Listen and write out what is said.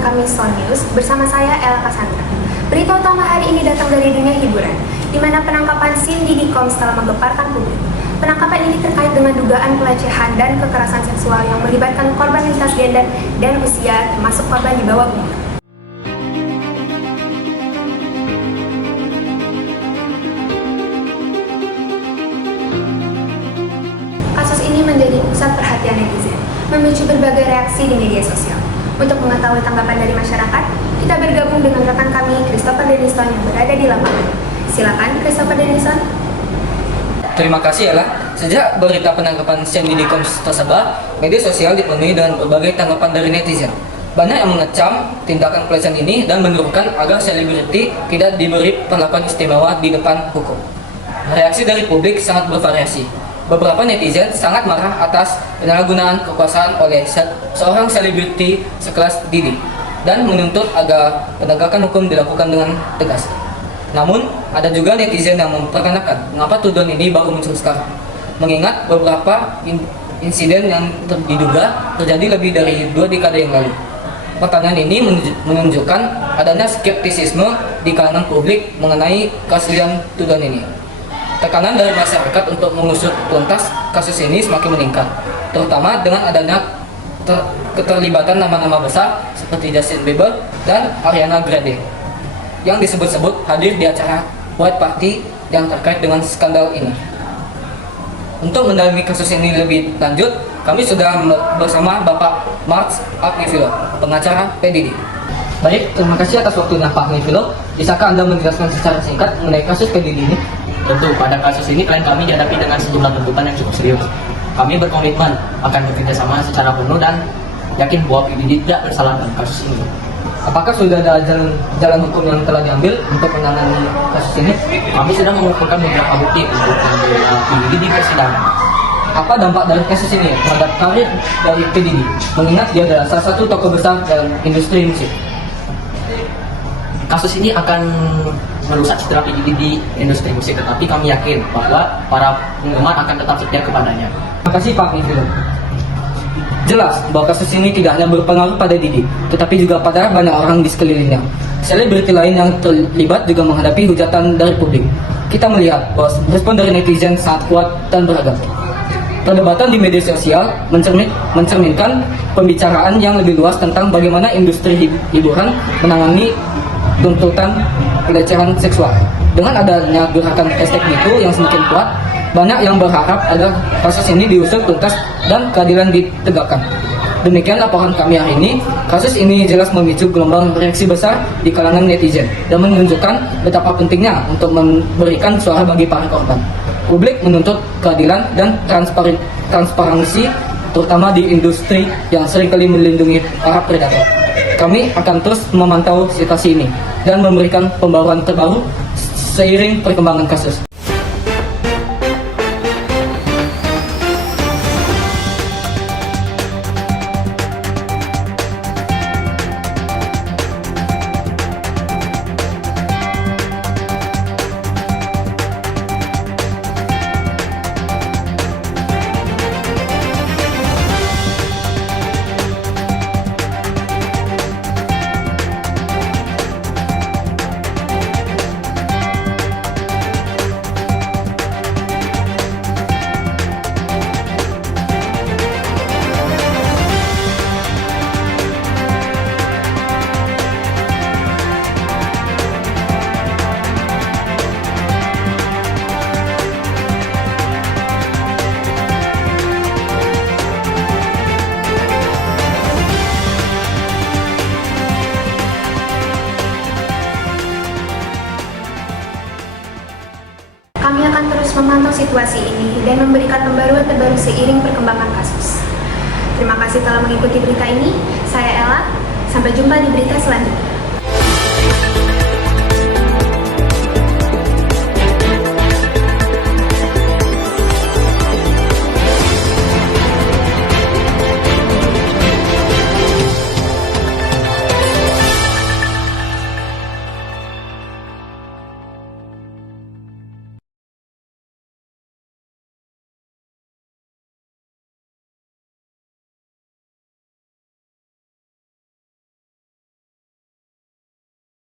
dengan kami Sound News bersama saya Ella Cassandra. Berita utama hari ini datang dari dunia hiburan, di mana penangkapan Cindy Combs telah menggemparkan publik. Penangkapan ini terkait dengan dugaan pelecehan dan kekerasan seksual yang melibatkan korban lintas gender dan usia termasuk korban di bawah umur. Kasus ini menjadi pusat perhatian netizen, memicu berbagai reaksi di media sosial. Untuk mengetahui tanggapan dari masyarakat, kita bergabung dengan rekan kami, Christopher Denison yang berada di lapangan. Silakan, Christopher Denison. Terima kasih, Ella. Sejak berita penangkapan Cindy Combs tersebar, media sosial dipenuhi dengan berbagai tanggapan dari netizen. Banyak yang mengecam tindakan pelecehan ini dan menyerukan agar selebriti tidak diberi perlakuan istimewa di depan hukum. Reaksi dari publik sangat bervariasi. Beberapa netizen sangat marah atas penyalahgunaan kekuasaan oleh seorang selebriti sekelas Didi dan menuntut agar penegakan hukum dilakukan dengan tegas. Namun, ada juga netizen yang mempertanyakan mengapa tuduhan ini baru muncul sekarang, mengingat beberapa insiden yang diduga terjadi lebih dari 2 dekade yang lalu. Pertanyaan ini menunjukkan adanya skeptisisme di kalangan publik mengenai keaslian tuduhan ini. Tekanan dari masyarakat untuk mengusut tuntas kasus ini semakin meningkat, terutama dengan adanya keterlibatan nama-nama besar seperti Justin Bieber dan Ariana Grande yang disebut-sebut hadir di acara White Party yang terkait dengan skandal ini. Untuk mendalami kasus ini lebih lanjut, kami sudah bersama Bapak Mark Agnifilo, pengacara PDD. Baik, terima kasih atas waktunya Pak Agnifilo. Bisakah Anda menjelaskan secara singkat mengenai kasus PDD ini? Tentu, pada kasus ini klien kami dihadapi dengan sejumlah tuntutan yang cukup serius. Kami berkomitmen akan bekerjasama secara penuh dan yakin bahwa PDD tidak bersalah dalam kasus ini. Apakah sudah ada jalan hukum yang telah diambil untuk menangani kasus ini? Kami sedang mengumpulkan beberapa bukti untuk membela PDD di persidangan. Apa dampak dari kasus ini terhadap karir dari PDD, mengingat dia adalah salah satu tokoh besar dalam industri musik? Kasus ini akan merusak citra PDD di industri musik, tetapi kami yakin bahwa para penggemar akan tetap setia kepadanya. Terima kasih Pak Agnifilo. Jelas bahwa kasus ini tidak hanya berpengaruh pada Didi, tetapi juga pada banyak orang di sekelilingnya. Selebriti lain yang terlibat juga menghadapi hujatan dari publik. Kita melihat bahwa respon dari netizen sangat kuat dan beragam. Perdebatan di media sosial mencerminkan pembicaraan yang lebih luas tentang bagaimana industri hiburan menangani tuntutan pelecehan seksual. Dengan adanya gerakan #MeToo yang semakin kuat, banyak yang berharap agar kasus ini diusut tuntas dan keadilan ditegakkan. Demikian laporan kami hari ini. Kasus ini jelas memicu gelombang reaksi besar di kalangan netizen dan menunjukkan betapa pentingnya untuk memberikan suara bagi para korban. Publik menuntut keadilan dan transparansi, terutama di industri yang seringkali melindungi para predator. Kami akan terus memantau situasi ini dan memberikan pembaruan terbaru seiring perkembangan kasus. Kami akan terus memantau situasi ini dan memberikan pembaruan terbaru seiring perkembangan kasus. Terima kasih telah mengikuti berita ini. Saya Ella, sampai jumpa di berita selanjutnya.